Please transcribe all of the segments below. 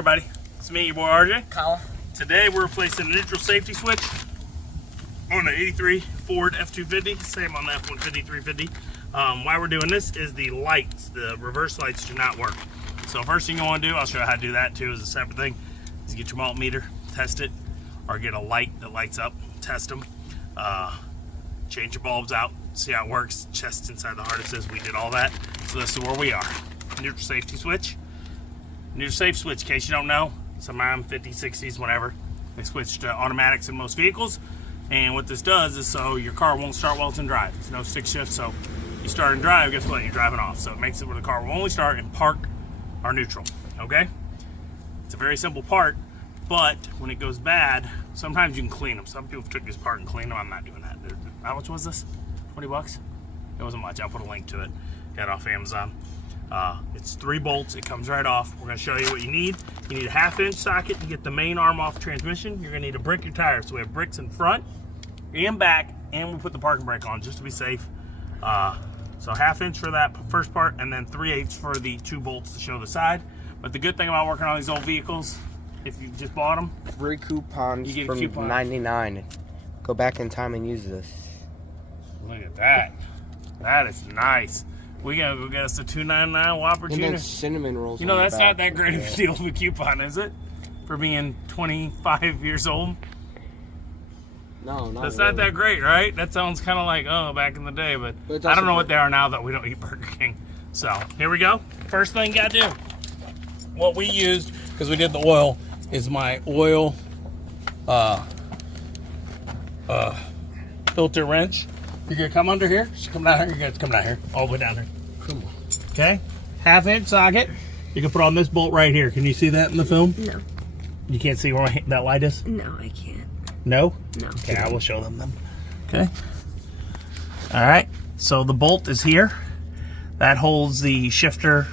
Everybody, it's me, your boy RJ. Collin. Today we're replacing the neutral safety switch on the 83 Ford F-250, same on the F-150, 350. Why we're doing this is the lights, the reverse lights do not work. So first thing you want to do, I'll show you how to do that too, is a separate thing, is get your multimeter, test it, or get a light that lights up, test them, change your bulbs out, see how it works, chest inside the harnesses, we did all that. So this is where we are, neutral safety switch. Neutral safe switch, in case you don't know, sometimes 50s, 60s, whatever, they switch to automatics in most vehicles. And what this does is so your car won't start while it's in drive. It's no stick shift, so you start in drive, guess what? You're driving off. So it makes it where the car will only start in park or neutral, okay? It's a very simple part, but when it goes bad, sometimes you can clean them. Some people took this part and cleaned them. I'm not doing that. How much was this? 20 bucks? It wasn't much. I'll put a link to it. Got it off Amazon. It's 3 bolts. It comes right off. We're going to show you what you need. You need a 1/2-inch socket to get the main arm off the transmission. You're going to need to brick your tires. So we have bricks in front and back, and we'll put the parking brake on just to be safe. So 1/2-inch for that first part, and then 3/8 for the 2 bolts to show the side. But the good thing about working on these old vehicles, if you just bought them, Free coupons you get from coupon. 99. Go back in time and use this. Look at that. That is nice. We gotta go get us a $2.99 Whopper And tuner. then cinnamon rolls. You know, on that's the not back. that great of a deal of a coupon, is it? For being 25 years old? No, not That's really. not that great, right? That sounds kind of like, oh, back in the day, but it's I don't also know what they are now that we don't eat Burger King. So, here we go. First thing you gotta do. What we used, because we did the oil, is my oil filter wrench. You're gonna come under here. Just come down here. You're gonna come down here. All the way down here. Come on. Okay? 1/2-inch socket. You can put on this bolt right here. Can you see that in the film? No. You can't see where that light is? No, I can't. No? No. Okay, I will show them then. Okay. All right. So the bolt is here. That holds the shifter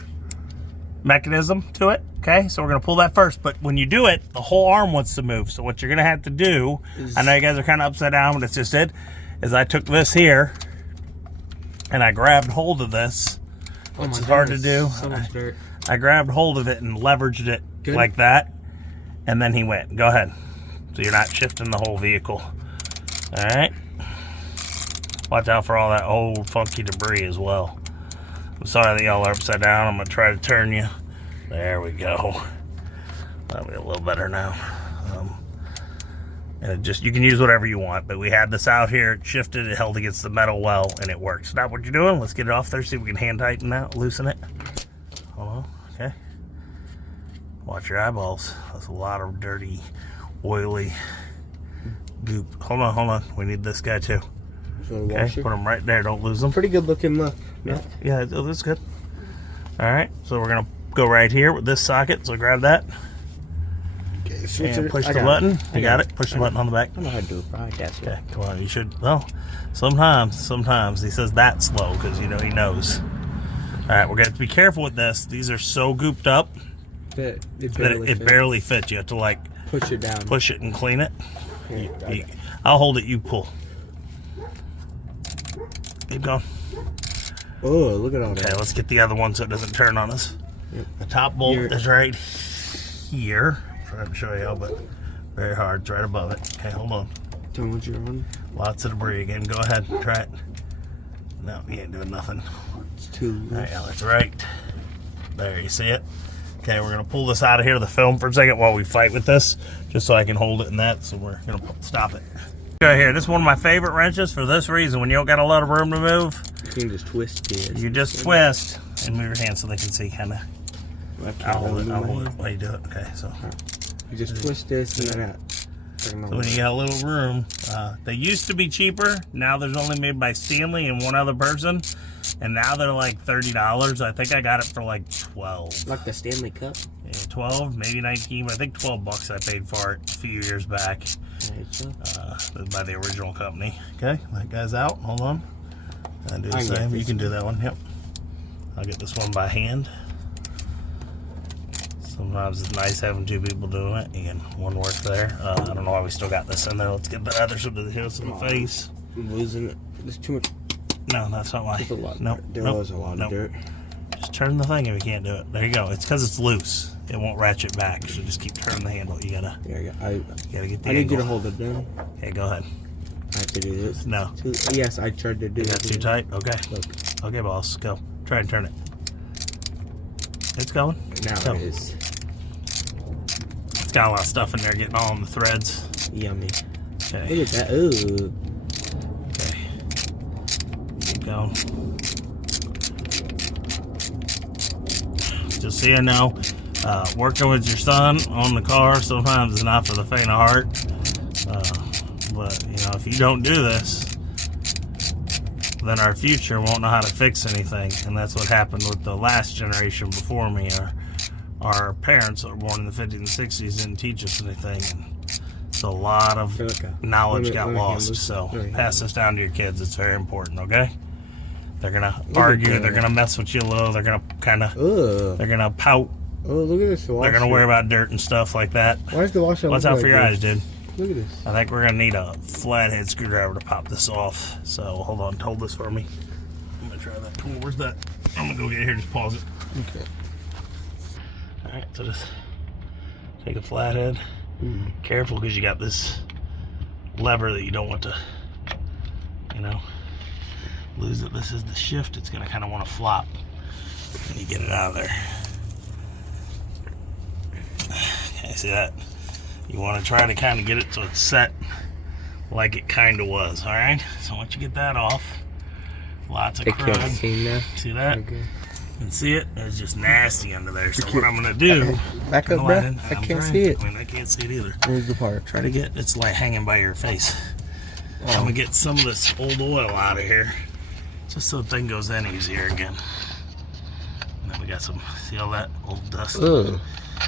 mechanism to it. Okay, so we're going to pull that first. But when you do it, the whole arm wants to move. So what you're going to have to do, I know you guys are kind of upside down, but it's just it, is I took this here and I grabbed hold of this, which is hard to do. So much dirt. I grabbed hold of it and leveraged it Good. like that. And then he went. Go ahead. So you're not shifting the whole vehicle. All right. Watch out for all that old funky debris as well. I'm sorry that y'all are upside down. I'm going to try to turn you. There we go. That'll be a little better now. And it just, you can use whatever you want, but we had this out here, it shifted, it held against the metal well, and it works. Now what you're doing, let's get it off there, see if we can hand tighten that, loosen it. Hold on, okay. Watch your eyeballs. That's a lot of dirty, oily goop. Hold on. We need this guy too. Okay, put him right there, don't lose them. Pretty good looking look. Yeah, it looks good. All right, so we're gonna go right here with this socket, so grab that. Okay, And push the button. You got it? Push the button on the back. I don't know how to do it, but I guess. Okay, come on, you should. Well, sometimes he says that slow because, you know, he knows. All right, we're going to have to be careful with this. These are so gooped up It that it barely fits. You have to, like, push it down. push it and clean it. Here, I'll hold it, you pull. Keep going. Oh, look at all Okay, that. let's get the other one so it doesn't turn on us. Yep. The top bolt Here. is right here. I'm trying to show you, but very hard. It's right above it. Okay, hold on. Tell me what you're on. Lots of debris again. Go ahead, try it. No, you ain't doing nothing. It's too All right, loose. now that's right. There, you see it? Okay, we're gonna pull this out of here, the film, for a second while we fight with this, just so I can hold it in that. So we're gonna stop it. Right here, this is one of my favorite wrenches for this reason. When you don't got a lot of room to move, You can just twist this. you just twist and move your hand so they can see, kind of. I'll hold it while you do it. Okay, so. You just twist this and then So when you got a little room, they used to be cheaper. Now there's only made by Stanley and one other person, and now they're like $30. I think I got it for like 12. like the Stanley Cup. Yeah, 12, maybe 19. But I think 12 bucks I paid for it a few years back. By the original company. Okay, that guy's out. Hold on. I do the same. You can do that one. Yep. I'll get this one by hand. Sometimes it's nice having 2 people doing it. Again, one work there. I don't know why we still got this in there. Let's get the other side of the hills in the face. I'm losing it. There's too much. No, that's not why. There's a lot. Nope. There was a lot of dirt. Just turn the thing if you can't do it. There you go. It's because it's loose. it won't ratchet back. So just keep turning the handle. You gotta. There you go. You gotta get the I need angle. you to hold it down. Okay, go ahead. I have to do this. No. Yes, I tried to do Is that it. too tight? Okay. Look. Okay, boss. Go. Try and turn it. It's going. Now Go. it is. It's got a lot of stuff in there getting all in the threads. Yummy. Okay. Look at that. Ooh. Okay. Keep going. Just so you know, working with your son on the car sometimes is not for the faint of heart. But, you know, if you don't do this, then our future won't know how to fix anything. And that's what happened with the last generation before me. Our parents that were born in the 50s and 60s didn't teach us anything. And so a lot of knowledge got lost. So pass this down to your kids. It's very important, okay? They're going to argue. They're going to mess with you a little. They're going to kind of, they're going to pout. Oh, look at this washer. They're going to worry about dirt and stuff like that. Why is the washer? Watch out for your eyes, dude. Look at this. I think we're going to need a flathead screwdriver to pop this off. So hold on. Hold this for me. I'm going to try that tool. Where's that? I'm going to go get it here. Just pause it. Okay. Alright, so just take a flathead. Careful because you got this lever that you don't want to, you know, lose it. This is the shift. It's going to kind of want to flop when you get it out of there. Okay, see that? You want to try to kind of get it so it's set like it kind of was, alright? So once you get that off, lots of crud. Can't see now. See that? Okay. And see it? It's just nasty under there. So what I'm going to do... Back up, bro. I can't see it. I mean, I can't see it either. Where's the part? Try to get... It's like hanging by your face. I'm going to get some of this old oil out of here. Just so the thing goes in easier again. And then we got some... See all that old dust? Ugh.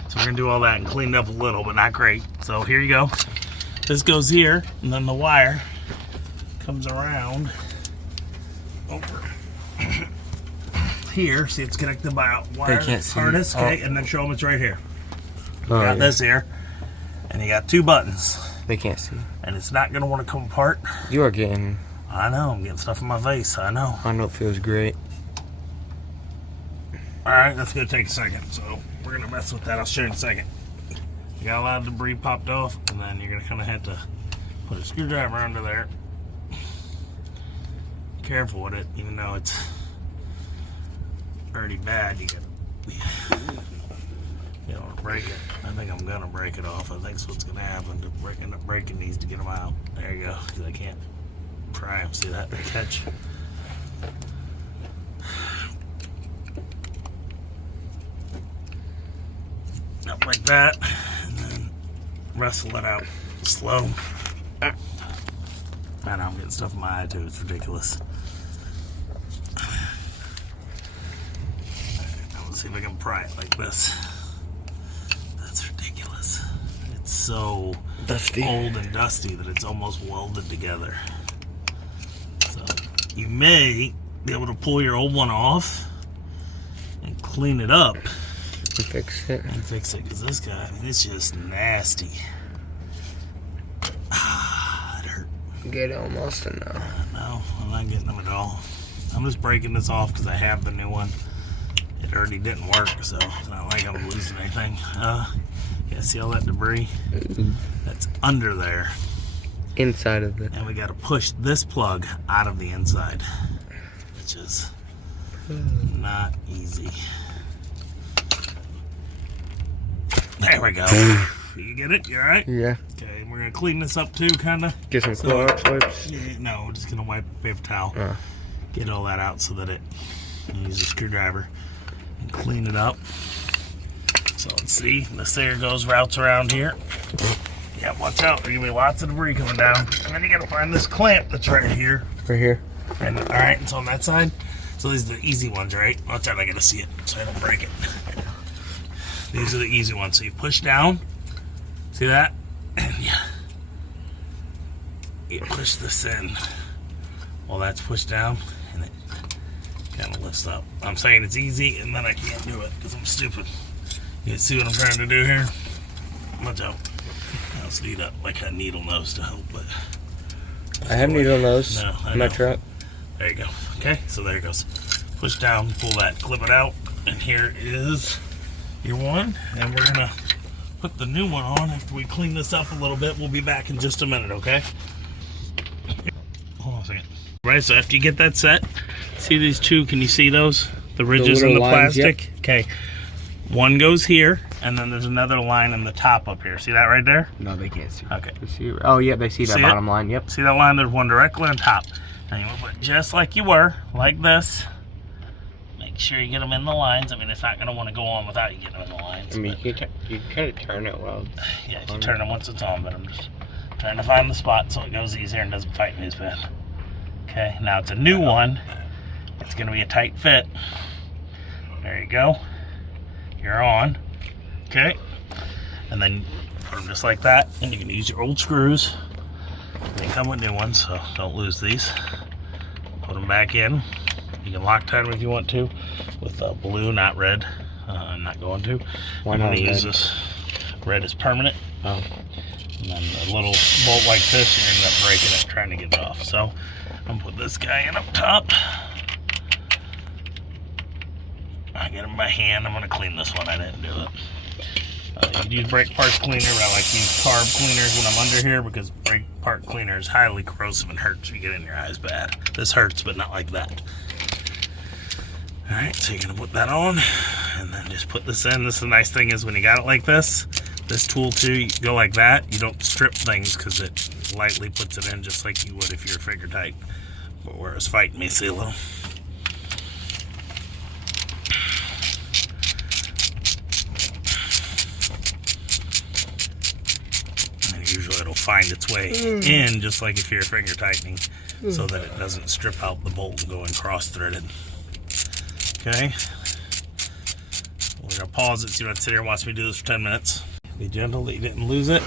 So we're going to do all that and clean it up a little, but not great. So here you go. This goes here. And then the wire comes around over here. See, it's connected by a wire harness. Okay, and then show them it's right here. You got this here, and you got two buttons. They can't see. And it's not gonna want to come apart. You are getting... I know, I'm getting stuff in my face. I know. I know it feels great. Alright, that's gonna take a second. So we're gonna mess with that. I'll show you in a second. You got a lot of debris popped off, and then you're gonna kind of have to put a screwdriver under there. Careful with it, even though it's already bad. You don't break it. I think I'm gonna break it off. I think that's what's gonna happen. To end up breaking these to get them out. There you go. Because I can't pry them. See that? Catch. Up like that, and then wrestle it out slow. I know I'm getting stuff in my eye too. It's ridiculous. See if I can pry it like this. That's ridiculous. It's so dusty, old and dusty that it's almost welded together. So you may be able to pull your old one off and clean it up and fix it. Because this guy, I mean, it's just nasty. Ah, it hurt. Get it almost enough. No, I'm not getting them at all. I'm just breaking this off because I have the new one. It already didn't work, so it's not like I'm losing anything. Yeah, see all that debris? That's under there. Inside of it. And we got to push this plug out of the inside, which is not easy. There we go. You get it? You alright? Yeah. Okay, we're going to clean this up too, kind of. Get some Clorox wipes? Yeah, no, we're just going to wipe a paper towel. Get all that out so that it... Use a screwdriver and clean it up. So let's see, this there goes routes around here. Yeah, watch out, there's gonna be lots of debris coming down. And then you gotta find this clamp that's right here. Right here. And all right, it's on that side. So these are the easy ones, right? Watch out, I gotta see it so I don't break it. These are the easy ones. So you push down, see that? And you push this in. Well, that's pushed down, and it kind of lifts up. I'm saying it's easy, and then I can't do it because I'm stupid. You see what I'm trying to do here? Watch out. I just need like a needle nose to help, but I have needle nose in my truck. There you go. Okay, so there it goes. Push down, pull that, clip it out, and here is your one, and we're gonna put the new one on after we clean this up a little bit. We'll be back in just a minute, okay? Hold on a second. Right, so after you get that set, see these two, can you see those? The ridges in the lines, plastic? yep. Okay. One goes here, and then there's another line in the top up here. See that right there? No, they can't see. Okay. They see, oh, yeah, they see that bottom line. Yep. See that line? There's one directly on top. Now you want to put it just like you were, like this. Make sure you get them in the lines. I mean, it's not going to want to go on without you getting them in the lines. I mean, you kind of turn it well. Yeah, you turn it once it's on, but I'm just trying to find the spot so it goes easier and doesn't fight me as bad. Okay, now it's a new one. It's going to be a tight fit. There you go. You're on. Okay, and then put them just like that, and you can use your old screws. They come with new ones, so don't lose these. Put them back in. You can Loctite them if you want to, with blue, not red. I'm not going to. Why I'm not going to use red? this. Red is permanent. Oh. And then a little bolt like this, you end up breaking it trying to get it off. So I'm going to put this guy in up top. I get him by hand. I'm going to clean this one. I didn't do it. You use brake parts cleaner, but I like to use carb cleaners when I'm under here because brake part cleaner is highly corrosive and hurts if you get in your eyes bad. This hurts, but not like that. Alright, so you're going to put that on and then just put this in. This is the nice thing is when you got it like this tool too, you go like that. You don't strip things because it lightly puts it in just like you would if you're finger tight. But whereas fighting me, see a little. Usually it'll find its way in just like if you're finger tightening so that it doesn't strip out the bolt and go in cross-threaded. Okay. We're going to pause it so you don't sit here and watch me do this for 10 minutes. Be gentle that you didn't lose it.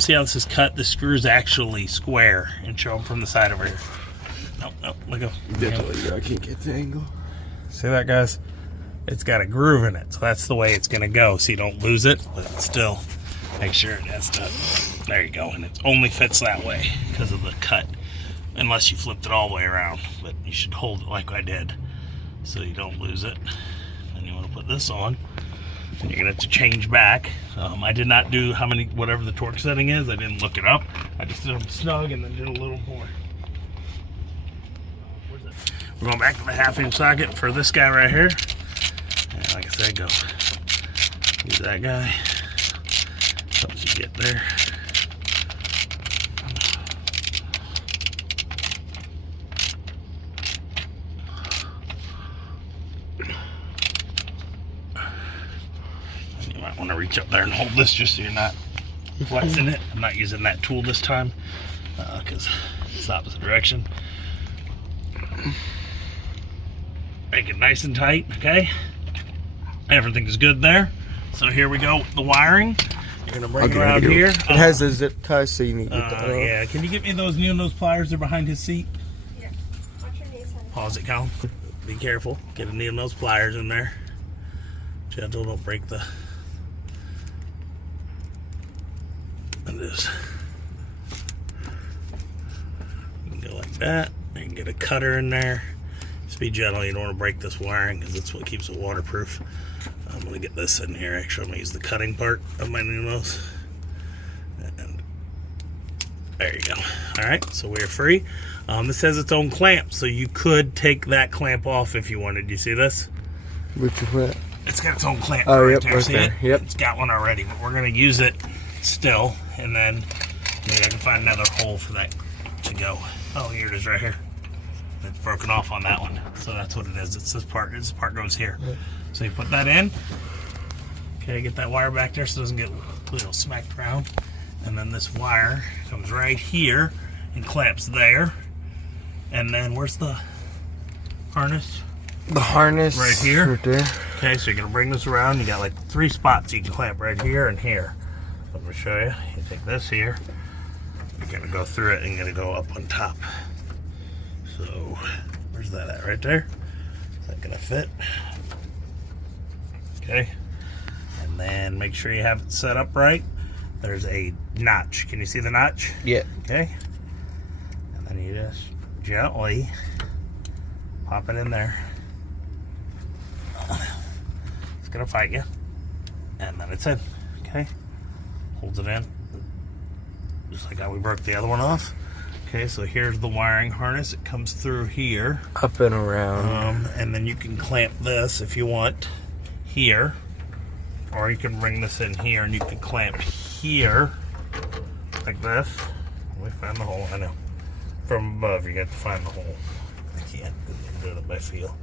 See how this is cut? The screw's actually square and show them from the side over here. Nope, look up. I can't get the angle. See that, guys? It's got a groove in it, so that's the way it's going to go so you don't lose it, but still make sure it has to. There you go, and it only fits that way because of the cut, unless you flipped it all the way around. But you should hold it like I did, so you don't lose it. And you want to put this on, and you're gonna have to change back. I did not do whatever the torque setting is. I didn't look it up. I just did them snug and then did a little more. Where's that? We're going back to the 1/2-inch socket for this guy right here. And like I said, go use that guy. Helps you get there. You might want to reach up there and hold this just so you're not flexing it. I'm not using that tool this time because it's the opposite direction. Make it nice and tight, okay? Everything's good there. So here we go with the wiring. You're gonna bring it around here. It has a zip tie, so you need to get that off. Yeah, can you get me those needle nose pliers? They're behind his seat. Yeah. Watch your knees, honey. Pause it, Colin. Be careful. Get a needle nose pliers in there. Gentle, don't break the. And just. You can go like that. You can get a cutter in there. Just be gentle. You don't want to break this wiring because that's what keeps it waterproof. I'm going to get this in here. Actually, I'm going to use the cutting part of my needle nose. And there you go. Alright, so we're free. This has its own clamp, so you could take that clamp off if you wanted. You see this? Which clamp? It's got its own clamp right there. right See there. it? Yep. It's got one already, but we're going to use it still, and then maybe I can find another hole for that to go. Oh, here it is right here. It's broken off on that one, so that's what it is. It's this part. This part goes here. So you put that in. Okay, get that wire back there so it doesn't get smacked around. And then this wire comes right here and clamps there. And then where's the harness? The harness right here. Right there. Okay, so you're gonna bring this around. You got like 3 spots you can clamp right here and here. So I'm gonna show you. You take this here. You're gonna go through it and you're gonna go up on top. So where's that at? Right there. Is that gonna fit? Okay. And then make sure you have it set up right. There's a notch. Can you see the notch? Yeah. Okay. And then you just gently pop it in there. It's gonna fight you. and then it's in. Okay, holds it in, just like how we broke the other one off. Okay, so here's the wiring harness. It comes through here, Up and around. and then you can clamp this if you want here, or you can bring this in here and you can clamp here like this. Let me find the hole. I know from above you got to find the hole. I can't do it by feel.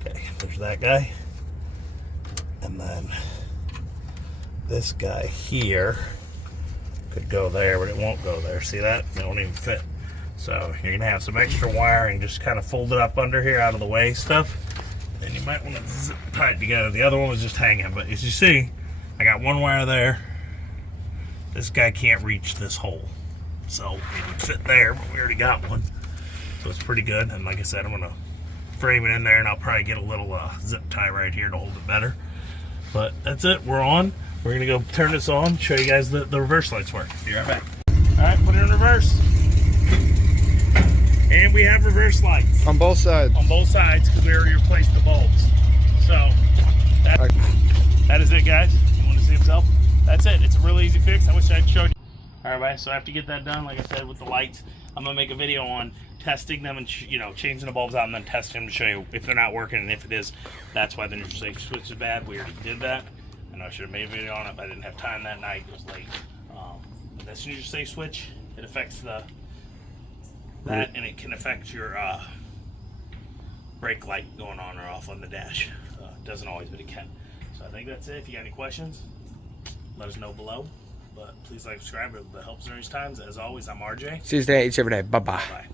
Okay, there's that guy, and then this guy here could go there, but it won't go there. See that? It won't even fit. So you're gonna have some extra wiring just kind of folded up under here, out of the way stuff. And you might want to zip tie it together. The other one was just hanging, but as you see, I got one wire there. This guy can't reach this hole, so it would fit there, but we already got one, so it's pretty good. And like I said, I'm gonna frame it in there, and I'll probably get a little zip tie right here to hold it better. But that's it. We're on. We're gonna go turn this on, show you guys the reverse lights work. Be right back. All right, put it in reverse, and we have reverse lights On both sides. on both sides because we already replaced the bulbs. So that is it, guys. You want to see himself? That's it. It's a real easy fix. I wish I had showed you. All right, guys. So after you get that done, like I said, with the lights, I'm gonna make a video on testing them and changing the bulbs out and then testing them to show you if they're not working, and if it is, that's why the neutral safety switch is bad. We already did that. I know I should have made a video on it, but I didn't have time that night. It was late. This neutral safety switch, it affects that, and it can affect your brake light going on or off on the dash. It doesn't always, but it can. So I think that's it. If you got any questions, let us know below. But please like, subscribe. It helps during these times. As always, I'm RJ. See you today, each every day. Bye-bye. Bye.